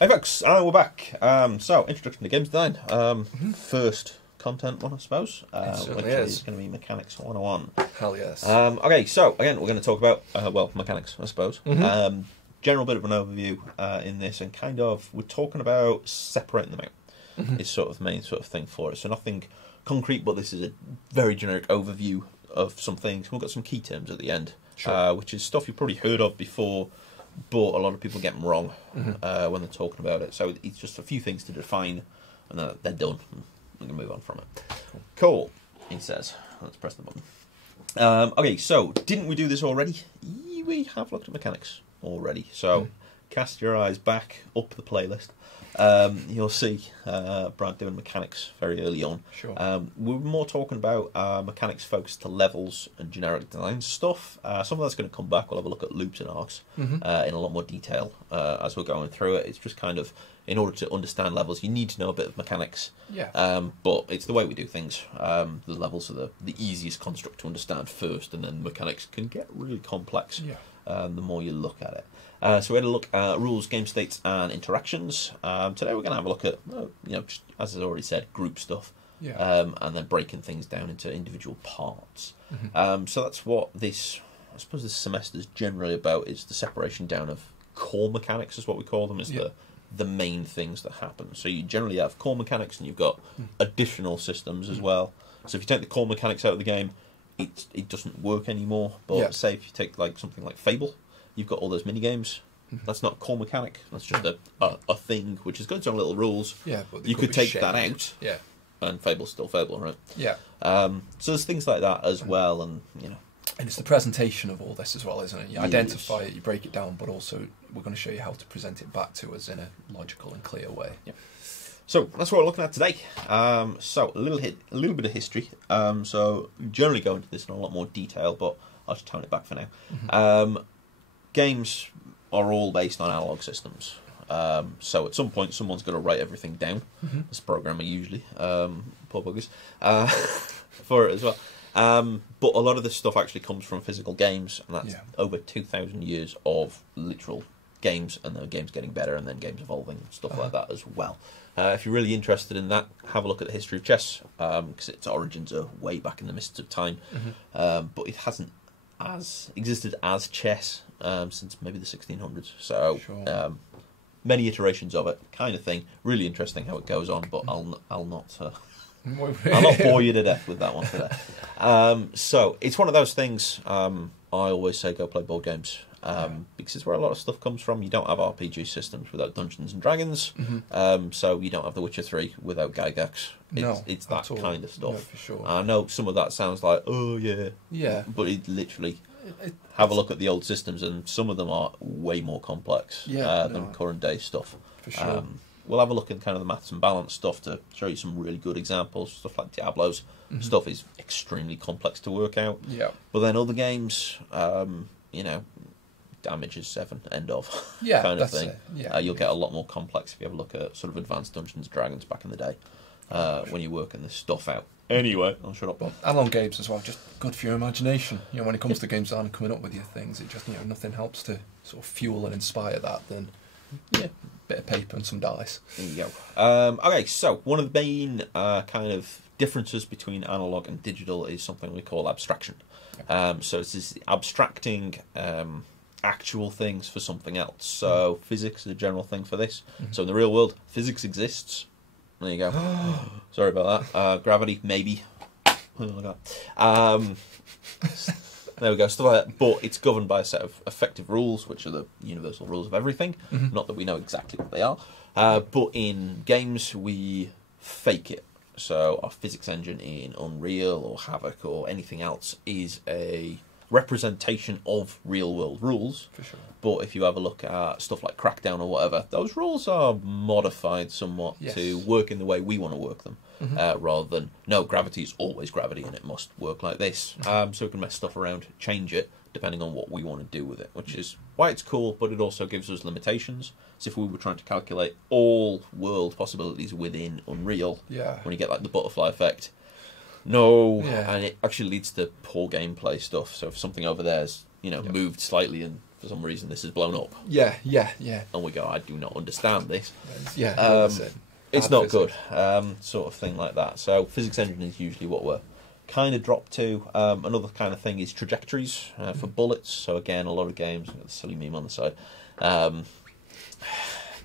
Hey folks, we're back. So, introduction to games design. First content one, I suppose, which is going to be Mechanics 101. Hell yes. Okay, so again, we're going to talk about, mechanics, I suppose. General bit of an overview in this, and kind of, we're talking about separating them out. Is sort of the main sort of thing for it. So nothing concrete, but this is a very generic overview of some things. We've got some key terms at the end, which is stuff you've probably heard of before, but a lot of people get them wrong when they're talking about it. So it's just a few things to define, and then they're done. We can move on from it. Cool, he says. Let's press the button. Okay, so didn't we do this already? We have looked at mechanics already. So cast your eyes back up the playlist. You'll see Brad doing mechanics very early on. Sure. We were more talking about mechanics focused to levels and generic design stuff. Some of that's going to come back. We'll have a look at loops and arcs in a lot more detail as we're going through it. It's just kind of, in order to understand levels, you need to know a bit of mechanics. Yeah. But it's the way we do things. The levels are the easiest construct to understand first, and then mechanics can get really complex the more you look at it. So we had a look at rules, game states, and interactions. Today we're going to have a look at, just, as I already said, group stuff, and then breaking things down into individual parts. So that's what this, I suppose, this semester is generally about, is the separation down of core mechanics, is what we call them, is the main things that happen. So you generally have core mechanics, and you've got additional systems as well. So if you take the core mechanics out of the game, it doesn't work anymore. But say if you take like something like Fable, you've got all those mini games. That's not a core mechanic. That's just a thing which has got its own little rules. Yeah, but you could take that out. Yeah, and Fable's still Fable, right? Yeah. So there's things like that as well, and And it's the presentation of all this as well, isn't it? You identify it, you break it down, but also we're going to show you how to present it back to us in a logical and clear way. Yeah. So that's what we're looking at today. So a little bit of history. So generally go into this in a lot more detail, but I'll just tone it back for now. Games are all based on analog systems. So at some point, someone's got to write everything down. As a programmer, usually, poor buggers, for it as well. But a lot of this stuff actually comes from physical games, and that's over 2,000 years of literal games, and then games getting better, and then games evolving, and stuff like that as well. If you're really interested in that, have a look at the history of chess, because its origins are way back in the mists of time. But it hasn't existed as chess since maybe the 1600s. So many iterations of it, kind of thing. Really interesting how it goes on, but I'll not bore you to death with that one today. So it's one of those things. I always say go play board games. Because it's where a lot of stuff comes from. You don't have RPG systems without Dungeons and Dragons, so you don't have The Witcher 3 without Gygax. It's that kind of stuff. No, for sure. I know some of that sounds like, oh yeah, but it literally have a look at the old systems, and some of them are way more complex than current day stuff. For sure. We'll have a look at kind of the maths and balance stuff to show you some really good examples. Stuff like Diablo's stuff is extremely complex to work out. Yeah. But then other games, damage is 7, end of kind of thing. You'll get a lot more complex if you have a look at sort of advanced Dungeons and Dragons back in the day when you're working this stuff out. Anyway, I'll shut up. Analog games as well, just good for your imagination. When it comes to games design and coming up with your things, it just nothing helps to sort of fuel and inspire that than a bit of paper and some dice. There you go. Okay, so one of the main kind of differences between analog and digital is something we call abstraction. So it's this abstracting actual things for something else. So physics is a general thing for this. So in the real world, physics exists. There you go. Sorry about that. Gravity, maybe. There we go. Stuff like that. But it's governed by a set of effective rules, which are the universal rules of everything. Not that we know exactly what they are. But in games, we fake it. So our physics engine in Unreal or Havoc or anything else is a representation of real-world rules. For sure. But if you have a look at stuff like Crackdown or whatever, those rules are modified somewhat to work in the way we want to work them, rather than, no, gravity is always gravity and it must work like this. So we can mess stuff around, change it, depending on what we want to do with it, which is why it's cool, but it also gives us limitations. So if we were trying to calculate all world possibilities within Unreal, when you get like the butterfly effect, and it actually leads to poor gameplay stuff. So if something over there's moved slightly and for some reason this is blown up. Yeah. And we go, I do not understand this. Yeah. It's not good, sort of thing like that. So physics engine is usually what we're kind of dropped to. Another kind of thing is trajectories for bullets. So again, a lot of games, I've got the silly meme on the side.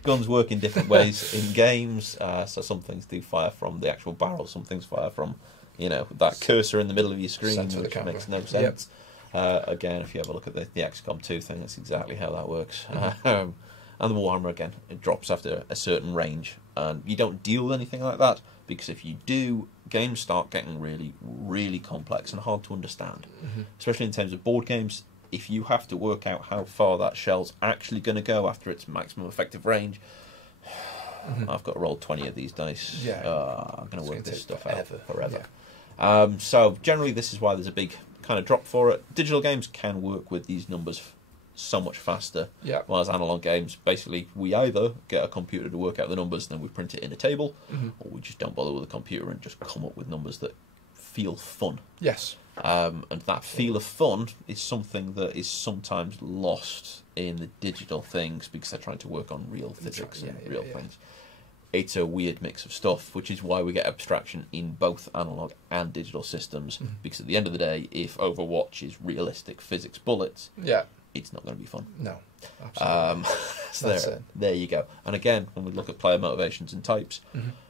Guns work in different ways in games. So some things do fire from the actual barrel, some things fire from, that cursor in the middle of your screen, which makes no sense. Again, if you have a look at the XCOM 2 thing, that's exactly how that works. And the Warhammer, again, it drops after a certain range. And you don't deal with anything like that, because if you do, games start getting really, really complex and hard to understand. Especially in terms of board games. If you have to work out how far that shell's actually going to go after its maximum effective range, I've got to roll 20 of these dice. I'm going to work this stuff out forever. So generally this is why there's a big kind of drop for it. Digital games can work with these numbers so much faster, whereas analog games, basically we either get a computer to work out the numbers and then we print it in a table, or we just don't bother with a computer and just come up with numbers that feel fun. Yes. And that feel of fun is something that is sometimes lost in the digital things because they're trying to work on real physics and real things. It's a weird mix of stuff, which is why we get abstraction in both analog and digital systems, because at the end of the day, if Overwatch is realistic physics bullets, it's not going to be fun. No, absolutely. So there you go. And again, when we look at player motivations and types,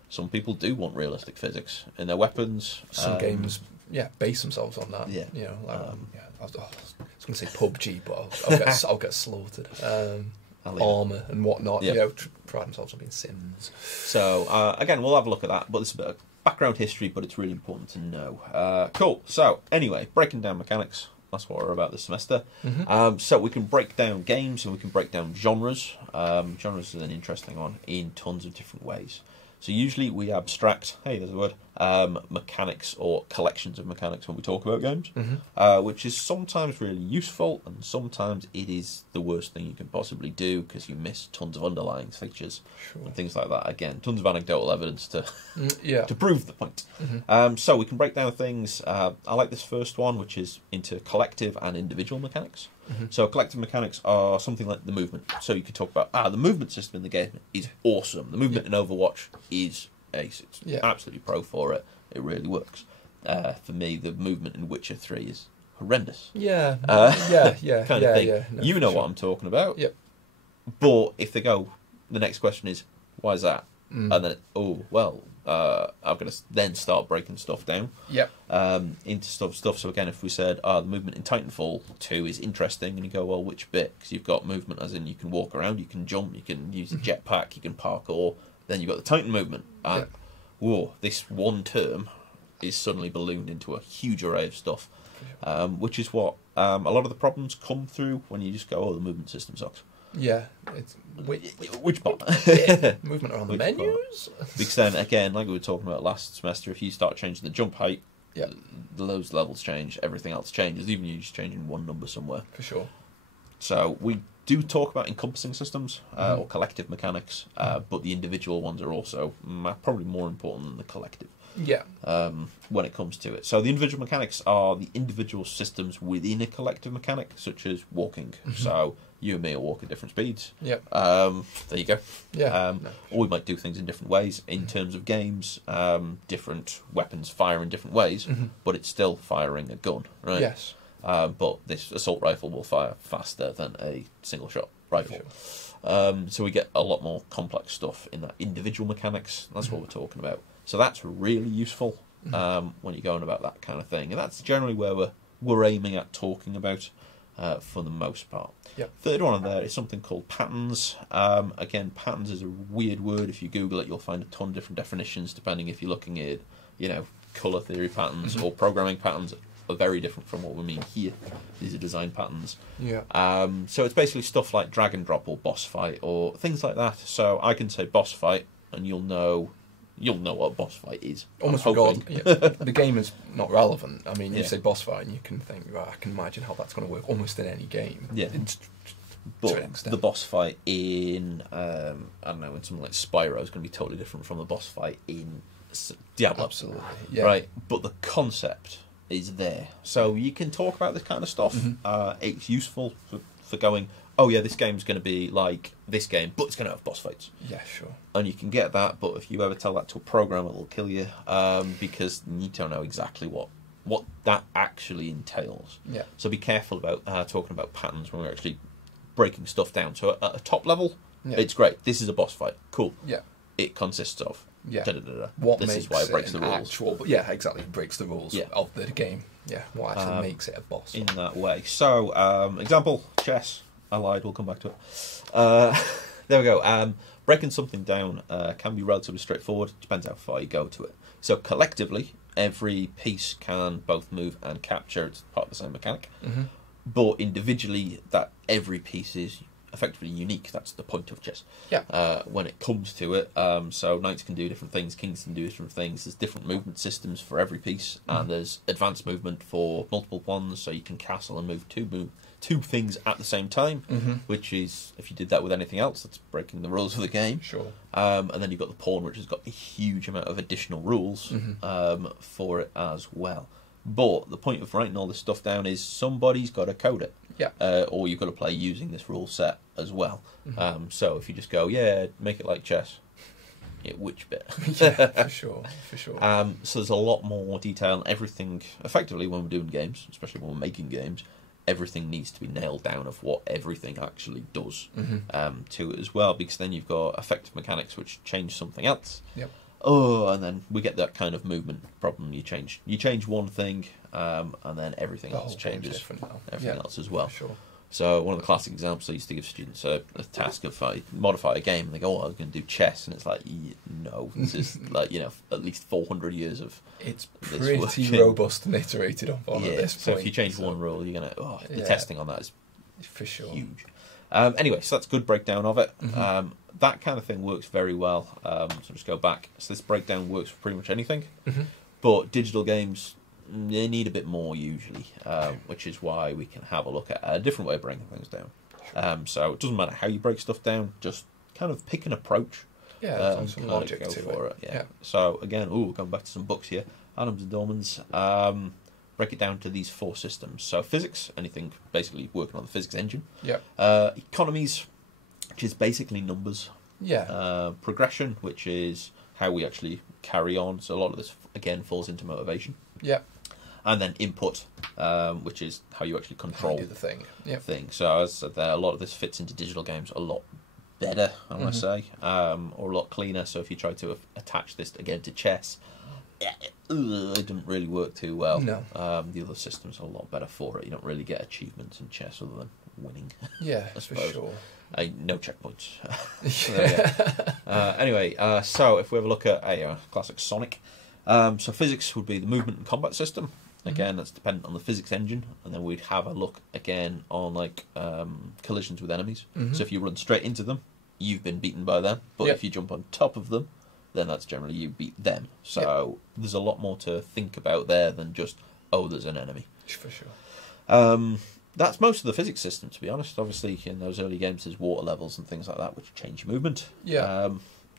some people do want realistic physics in their weapons. Some games, base themselves on that. I was going to say PUBG, but I'll get slaughtered. Armour and whatnot. Pride themselves on being Sims. So again, we'll have a look at that. But it's a bit of background history, but it's really important to know. Cool. So anyway, breaking down mechanics. That's what we're about this semester. So we can break down games and we can break down genres. Genres is an interesting one in tons of different ways. So usually we abstract, hey, there's a word, mechanics or collections of mechanics when we talk about games, which is sometimes really useful and sometimes it is the worst thing you can possibly do because you miss tons of underlying features and things like that. Again, tons of anecdotal evidence to to prove the point. So we can break down things. I like this first one, which is into collective and individual mechanics. So collective mechanics are something like the movement. So you could talk about, the movement system in the game is awesome. The movement in Overwatch is ace. It's absolutely pro for it. It really works. For me, the movement in Witcher 3 is horrendous. Kind of thing. No, you know what I'm talking about. But if they go, the next question is, why is that? And then, I'm going to then start breaking stuff down into stuff. So again, if we said, the movement in Titanfall 2 is interesting, and you go, well, which bit? Because you've got movement as in you can walk around, you can jump, you can use a jetpack, you can parkour, then you've got the Titan movement. And, this one term is suddenly ballooned into a huge array of stuff, which is what a lot of the problems come through when you just go, the movement system sucks. It's which part? Movement around the menus? Because then again, like we were talking about last semester, if you start changing the jump height, those levels change, everything else changes, even you just changing one number somewhere. For sure. So we do talk about encompassing systems or collective mechanics, but the individual ones are also probably more important than the collective. When it comes to it. So the individual mechanics are the individual systems within a collective mechanic, such as walking. So you and me will walk at different speeds. There you go. Or we might do things in different ways. In terms of games, different weapons fire in different ways, but it's still firing a gun, right? Yes. But this assault rifle will fire faster than a single-shot rifle. So we get a lot more complex stuff in that individual mechanics. That's what we're talking about. So that's really useful when you're going about that kind of thing. And that's generally where we're aiming at talking about for the most part. Third one on there is something called patterns. Again, patterns is a weird word. If you Google it, you'll find a ton of different definitions, depending if you're looking at, colour theory patterns or programming patterns are very different from what we mean here. These are design patterns. So it's basically stuff like drag and drop or boss fight or things like that. So I can say boss fight and you'll know what a boss fight is. Almost forgotten. The game is not relevant. I mean, you say boss fight and you can think, I can imagine how that's going to work almost in any game. But the boss fight in, I don't know, in something like Spyro is going to be totally different from the boss fight in Diablo. Absolutely. Right? But the concept is there. So you can talk about this kind of stuff. It's useful for for going, oh yeah, this game's going to be like this game, but it's going to have boss fights. Yeah, sure. And you can get that, but if you ever tell that to a programmer, it'll kill you, because you don't know exactly what that actually entails. Yeah. So be careful about talking about patterns when we're actually breaking stuff down. So at a top level, it's great. This is a boss fight. Cool. Yeah. It consists of what this makes is why it breaks it the rules. Exactly. It breaks the rules of the game. Yeah. What actually makes it a boss in that way. So, example, chess. I lied. We'll come back to it. There we go. Breaking something down can be relatively straightforward. Depends how far you go to it. So collectively, every piece can both move and capture. It's part of the same mechanic. Mm-hmm. But individually, that every piece is effectively unique. That's the point of chess. Yeah. When it comes to it, so knights can do different things, kings can do different things. There's different movement systems for every piece, and there's advanced movement for multiple ones. So you can castle and move two things at the same time, which is, if you did that with anything else, that's breaking the rules of the game. Sure. And then you've got the pawn, which has got a huge amount of additional rules for it as well. But the point of writing all this stuff down is somebody's got to code it. Yeah. Or you've got to play using this rule set as well. Mm-hmm. So if you just go, make it like chess, which bit? Yeah, for sure. So there's a lot more detail and everything. Effectively, when we're doing games, especially when we're making games, everything needs to be nailed down of what everything actually does to it as well, because then you've got effective mechanics which change something else. Yep. And then we get that kind of movement problem. You change one thing, and then everything else changes. Everything else as well. Sure. So one of the classic examples I used to give students a task of modify a game, and they go, "Oh, I was going to do chess," and it's like, no, this is like at least 400 years of. It's pretty robust and iterated on at this point. So if you change one rule, you're gonna the testing on that is for sure huge. Anyway, so that's a good breakdown of it. That kind of thing works very well. So just go back. So this breakdown works for pretty much anything, but digital games, they need a bit more usually, which is why we can have a look at a different way of breaking things down. So it doesn't matter how you break stuff down, just kind of pick an approach. Yeah, some logic go to for it. Yeah. So again, going back to some books here, Adams and Dorman's. Break it down to these 4 systems. So physics, anything basically working on the physics engine. Yeah. Economies, which is basically numbers. Yeah. Progression, which is how we actually carry on. So a lot of this again falls into motivation. Yeah. And then input, which is how you actually control the thing. So as I said there, a lot of this fits into digital games a lot better, I want to say, or a lot cleaner. So if you try to attach this again to chess, it didn't really work too well. No. The other systems are a lot better for it. You don't really get achievements in chess other than winning. Yeah, I suppose. for sure. No checkpoints. Anyway, so if we have a look at a classic Sonic, so physics would be the movement and combat system. Again, that's dependent on the physics engine, and then we'd have a look again on like collisions with enemies. So if you run straight into them, you've been beaten by them. But if you jump on top of them, then that's generally you beat them. So there's a lot more to think about there than just, there's an enemy. For sure. That's most of the physics system, to be honest. Obviously, in those early games, there's water levels and things like that, which change your movement. Yeah.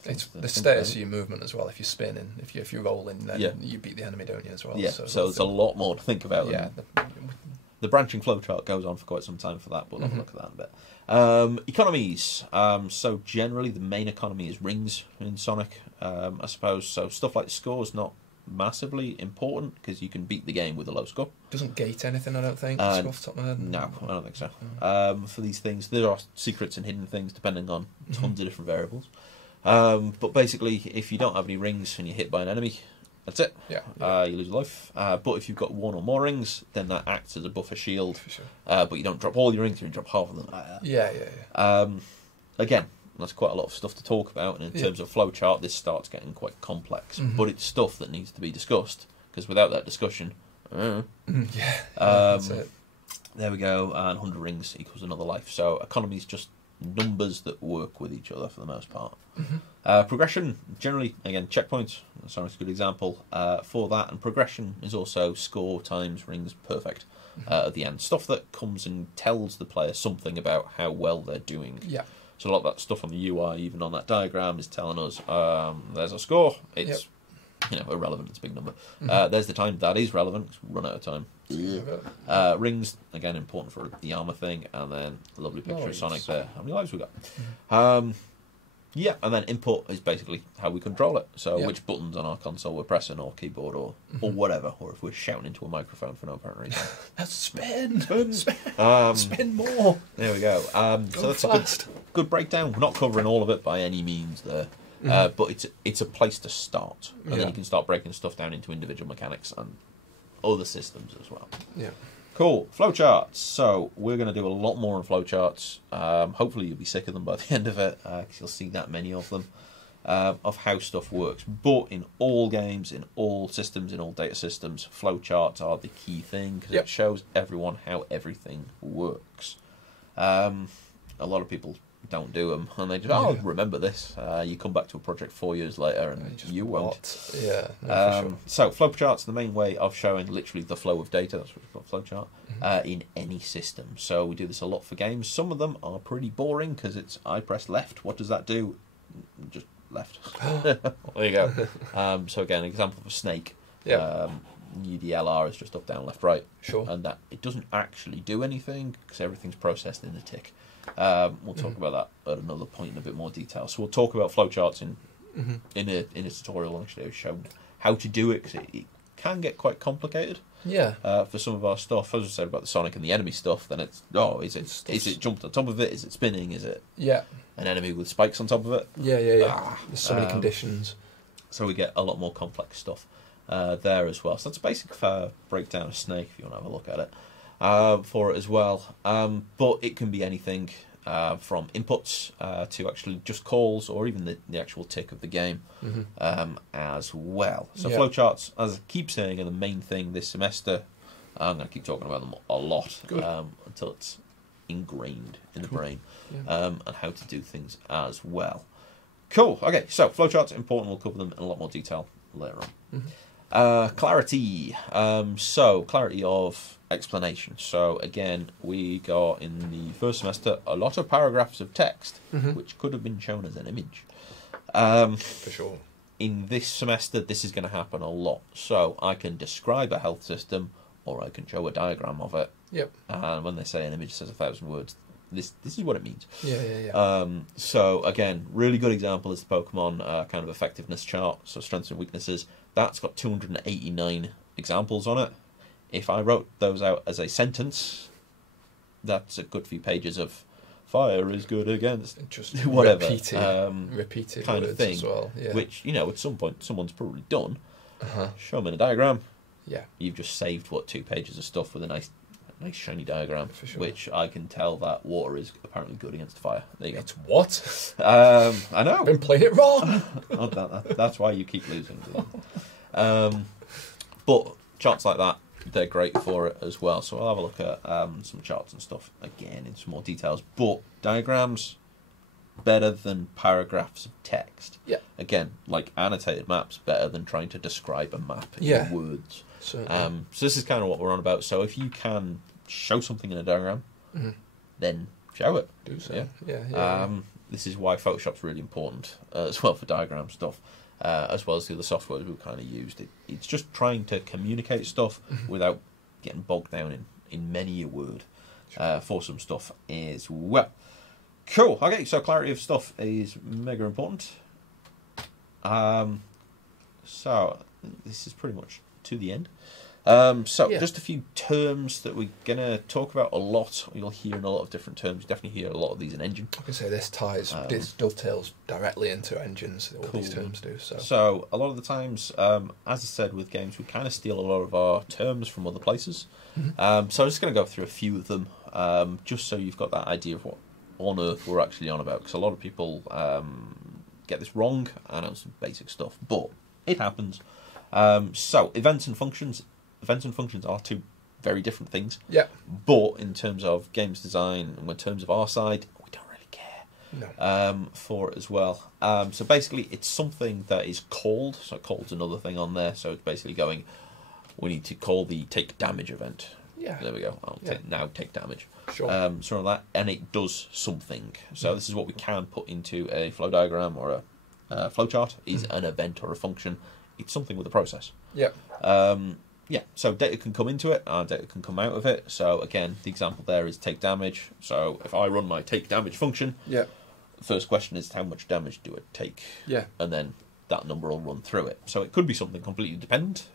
It's the status of your movement as well. If you're spinning, if you're rolling, then you beat the enemy, don't you, as well? Yeah, so there's a lot more to think about. Yeah. The branching flowchart goes on for quite some time for that, but we'll have a look at that in a bit. Economies. So generally the main economy is rings in Sonic, I suppose. So stuff like score is not massively important because you can beat the game with a low score. Doesn't gate anything, I don't think. Off the top of my head. No, I don't think so. For these things, there are secrets and hidden things depending on tons of different variables. But basically, if you don't have any rings and you're hit by an enemy, that's it. Yeah. You lose your life. But if you've got one or more rings, then that acts as a buffer shield. For sure. But you don't drop all your rings, you drop half of them. Again, that's quite a lot of stuff to talk about, and in terms of flowchart, this starts getting quite complex. But it's stuff that needs to be discussed, because without that discussion, that's it. There we go, and 100 rings equals another life. So economy is just numbers that work with each other for the most part. Progression, generally, again, checkpoints. Sonic's a good example for that, and progression is also score times rings perfect at the end. Stuff that comes and tells the player something about how well they're doing. Yeah. So a lot of that stuff on the UI, even on that diagram, is telling us there's a score. It's irrelevant. It's a big number. There's the time that is relevant. Run out of time. Rings, again, important for the armor thing, and then a lovely picture of Sonic there. How many lives we got? Yeah, and then input is basically how we control it. So which buttons on our console we're pressing, or keyboard, or whatever, or if we're shouting into a microphone for no apparent reason. That's spin more. There we go. So that's fast. A good breakdown. We're not covering all of it by any means there, but it's a place to start, and then you can start breaking stuff down into individual mechanics and other systems as well. Yeah. Cool. Flowcharts. So we're going to do a lot more on flowcharts. Hopefully you'll be sick of them by the end of it, because you'll see that many of them, of how stuff works. But in all games, in all systems, in all data systems, flowcharts are the key thing, because it shows everyone how everything works. A lot of people don't do them, and they just, remember this. You come back to a project 4 years later, and you won't. Yeah. No, for sure. So flowcharts are the main way of showing literally the flow of data. That's what we call flowchart in any system. So we do this a lot for games. Some of them are pretty boring because it's I press left. What does that do? Just left. There you go. So again, an example of a snake. Yeah. UDLR is just up, down, left, right. Sure. And that it doesn't actually do anything because everything's processed in the tick. We'll talk about that at another point in a bit more detail. So we'll talk about flowcharts in a tutorial, and actually show how to do it, because it can get quite complicated. Yeah. For some of our stuff, as I said about the Sonic and the enemy stuff, then it's is it jumped on top of it? Is it spinning? Is it an enemy with spikes on top of it? Yeah. There's so many conditions. So we get a lot more complex stuff there as well. So that's a basic breakdown of Snake if you want to have a look at it. For it as well, but it can be anything from inputs to actually just calls, or even the actual tick of the game as well. So flowcharts, as I keep saying, are the main thing this semester. I'm going to keep talking about them a lot until it's ingrained in the brain, and how to do things as well. Cool. Okay, so flowcharts are important. We'll cover them in a lot more detail later on. Clarity. So clarity of explanation. So again, we got in the first semester a lot of paragraphs of text which could have been shown as an image. For sure. In this semester, this is going to happen a lot. So I can describe a health system, or I can show a diagram of it. Yep. And when they say an image says 1,000 words, this is what it means. Yeah. So again, really good example is the Pokemon kind of effectiveness chart. So strengths and weaknesses. That's got 289 examples on it. If I wrote those out as a sentence, that's a good few pages of fire is good against just whatever repeated kind of thing, as well. Yeah. Which at some point someone's probably done. Show them in a diagram. Yeah, you've just saved 2 pages of stuff with a nice shiny diagram, for sure. Which I can tell that water is apparently good against fire. There you go. It's what? I know. I've been playing it wrong. That's why you keep losing. But charts like that, they're great for it as well. So I'll have a look at some charts and stuff again in some more details. But diagrams, better than paragraphs of text. Yeah. Again, like annotated maps, better than trying to describe a map in words. So this is kind of what we're on about. So if you can show something in a diagram, then show it. Do so. Yeah. This is why Photoshop's really important as well for diagram stuff. As well as the other software we've kind of used. It's just trying to communicate stuff without getting bogged down in many a word for some stuff as well. Cool. Okay, so clarity of stuff is mega important. So this is pretty much to the end. Just a few terms that we're going to talk about a lot. You'll hear in a lot of different terms. You definitely hear a lot of these in Engine. I can say this dovetails directly into engines. All these terms do. So a lot of the times, as I said with games, we kind of steal a lot of our terms from other places. So I'm just going to go through a few of them, just so you've got that idea of what on earth we're actually on about. Because a lot of people get this wrong. I know some basic stuff, but it happens. So events and functions. Events and functions are 2 very different things. Yeah. But in terms of games design, and in terms of our side, we don't really care. No. For it as well. So basically, it's something that is called. So called's another thing on there. So it's basically going, we need to call the take damage event. Yeah. There we go. Now take damage. Sure. Sort of that, and it does something. So this is what we can put into a flow diagram or a flowchart. Is an event or a function. it's something with a process. Yeah. Yeah, so data can come into it, and data can come out of it. So again, the example there is take damage. So if I run my take damage function, yeah, the first question is how much damage do I take? Yeah. And then that number will run through it. So it could be something completely dependent.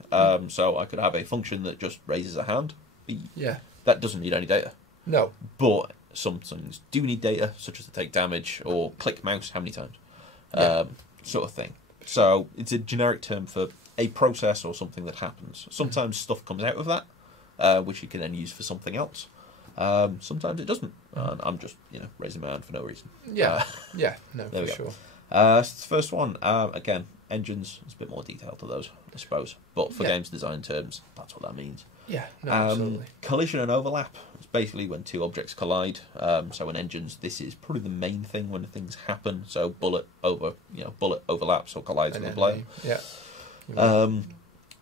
So I could have a function that just raises a hand. Yeah. That doesn't need any data. No. But some things do need data, such as to take damage or click mouse how many times, sort of thing. So it's a generic term for a process or something that happens. Sometimes stuff comes out of that, which you can then use for something else. Sometimes it doesn't. And I'm just, raising my hand for no reason. Yeah, no, there for we go. sure. So it's the first one. Again, engines, there's a bit more detail to those, I suppose. But for games design terms, that's what that means. Yeah, no, absolutely. Collision and overlap is basically when two objects collide. So in engines, this is probably the main thing when things happen. So bullet overlaps or collides with a player. Yeah.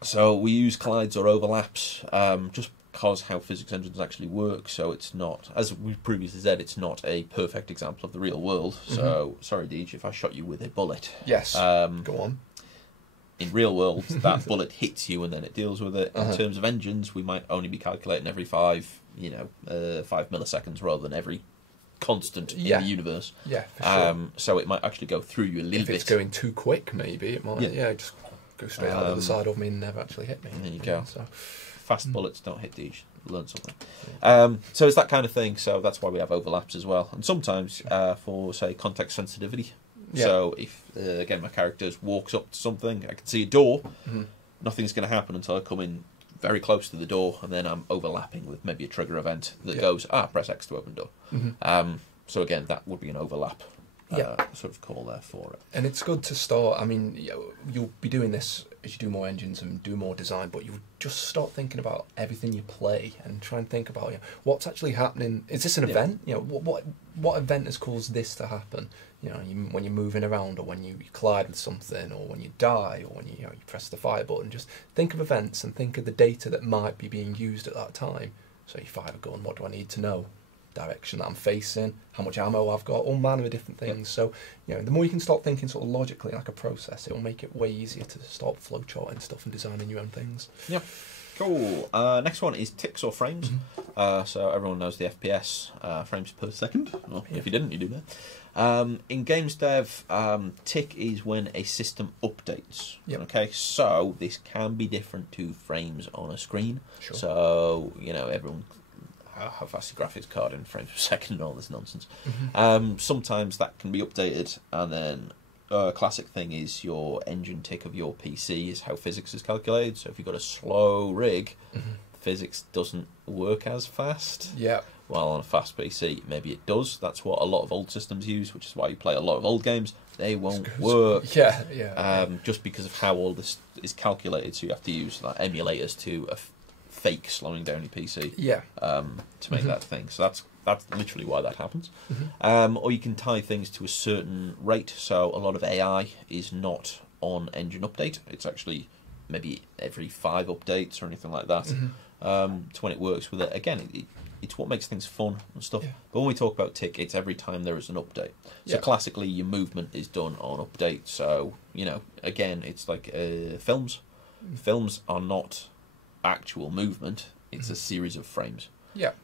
So we use collides or overlaps just because how physics engines actually work. So it's not, as we previously said, it's not a perfect example of the real world. So sorry, Deej, if I shot you with a bullet. Yes. Go on. In real world, that bullet hits you and then it deals with it. In terms of engines, we might only be calculating every 5 milliseconds rather than every constant in the universe. Yeah, for sure. So it might actually go through you a little bit. If it's going too quick, maybe it might. Just go straight out the other side of me and never actually hit me. There you go. So. Fast bullets don't hit these. Learn something. So it's that kind of thing. So that's why we have overlaps as well. And sometimes for, say, context sensitivity. Yeah. So if, again, my character walks up to something, I can see a door, nothing's going to happen until I come in very close to the door, and then I'm overlapping with maybe a trigger event that goes, press X to open door. So again, that would be an overlap sort of call there for it. And it's good to start, I mean, you'll be doing this as you do more engines and do more design, but you just start thinking about everything you play and try and think about what's actually happening. Is this an event? What event has caused this to happen? When you're moving around, or when you collide with something, or when you die, or when you press the fire button. Just think of events and think of the data that might be being used at that time. So you fire a gun, what do I need to know? Direction that I'm facing, how much ammo I've got, all manner of different things. So, the more you can start thinking sort of logically like a process, it will make it way easier to start flowcharting stuff and designing your own things. Yeah. Cool. Next one is ticks or frames. So everyone knows the FPS, frames per second. Well, if you didn't, you do that. In games dev, tick is when a system updates. Okay, so this can be different to frames on a screen. Sure. So, everyone, how fast your graphics card in frames per second and all this nonsense. Sometimes that can be updated, and then a classic thing is your engine tick of your PC is how physics is calculated. So if you've got a slow rig, physics doesn't work as fast. Yeah. While on a fast PC, maybe it does. That's what a lot of old systems use, which is why you play a lot of old games. They won't work. Just because of how all this is calculated. So you have to use like emulators to fake slowing down your PC. To make that thing. So that's literally why that happens. Or you can tie things to a certain rate. So a lot of AI is not on engine update. It's actually maybe every 5 updates or anything like that. To when it works with it. Again, it's what makes things fun and stuff. But when we talk about tick, it's every time there is an update. So classically, your movement is done on update. So, again, it's like films. Films are not actual movement. It's a series of frames.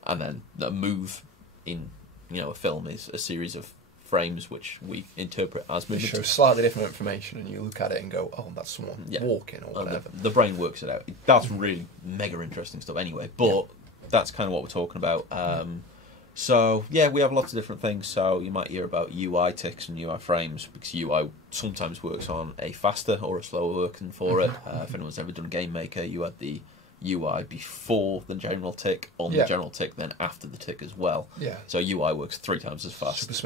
And then the move in a film is a series of frames which we interpret as movement. They show slightly different information, and you look at it and go, "Oh, that's someone walking or whatever." The brain works it out. That's really mega interesting stuff, anyway. But that's kind of what we're talking about. So we have lots of different things. So you might hear about UI ticks and UI frames because UI sometimes works on a faster or a slower version for it. If anyone's ever done Game Maker, you had the UI before the general tick, on the general tick, then after the tick as well. So UI works 3 times as fast as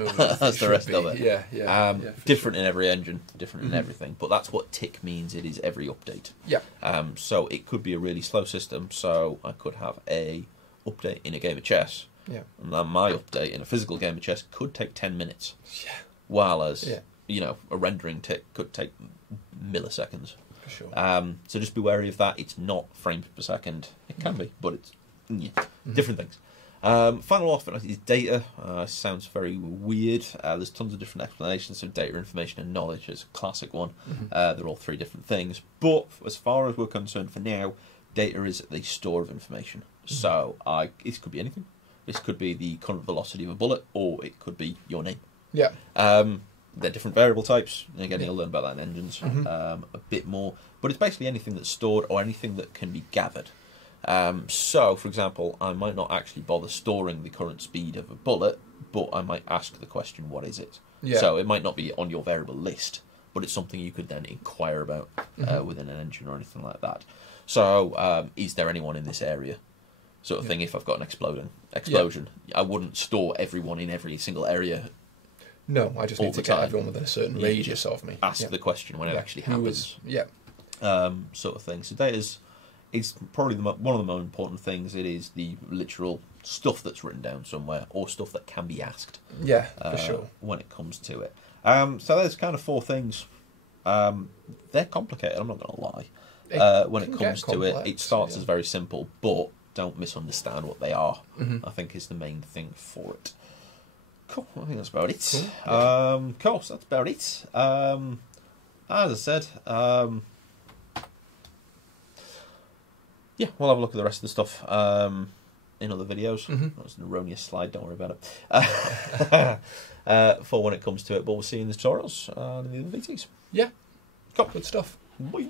the rest of it. Different in every engine, different in everything. But that's what tick means. It is every update. So it could be a really slow system. So I could have a update in a game of chess. And then my update in a physical game of chess could take 10 minutes. While as, a rendering tick could take milliseconds. For sure. So just be wary of that. It's not frames per second. It can be, but it's different things. Final off is data. Sounds very weird. There's tons of different explanations. So data, information, and knowledge is a classic one. They're all three different things. But as far as we're concerned for now, data is the store of information. So it could be anything. This could be the current velocity of a bullet, or it could be your name. Yeah. They're different variable types. And again, you'll learn about that in engines a bit more. But it's basically anything that's stored or anything that can be gathered. So, for example, I might not actually bother storing the current speed of a bullet, but I might ask the question, what is it? Yeah. So it might not be on your variable list, but it's something you could then inquire about within an engine or anything like that. So, is there anyone in this area? Sort of thing. If I've got an explosion, I wouldn't store everyone in every single area. No, I just need to get everyone within a certain radius of me. Ask the question when it actually happens. Sort of thing. So data's probably one of the most important things. It is the literal stuff that's written down somewhere, or stuff that can be asked. Yeah, for sure. When it comes to it. So there's kind of four things. They're complicated, I'm not going to lie. When it comes to it, it starts as very simple, but don't misunderstand what they are. I think is the main thing for it. Cool, I think that's about it. Cool, so that's about it. As I said, yeah, we'll have a look at the rest of the stuff in other videos. That's an erroneous slide, don't worry about it. For when it comes to it, but we'll see you in the tutorials and in the VTs. Yeah, cool. Good stuff. Bye.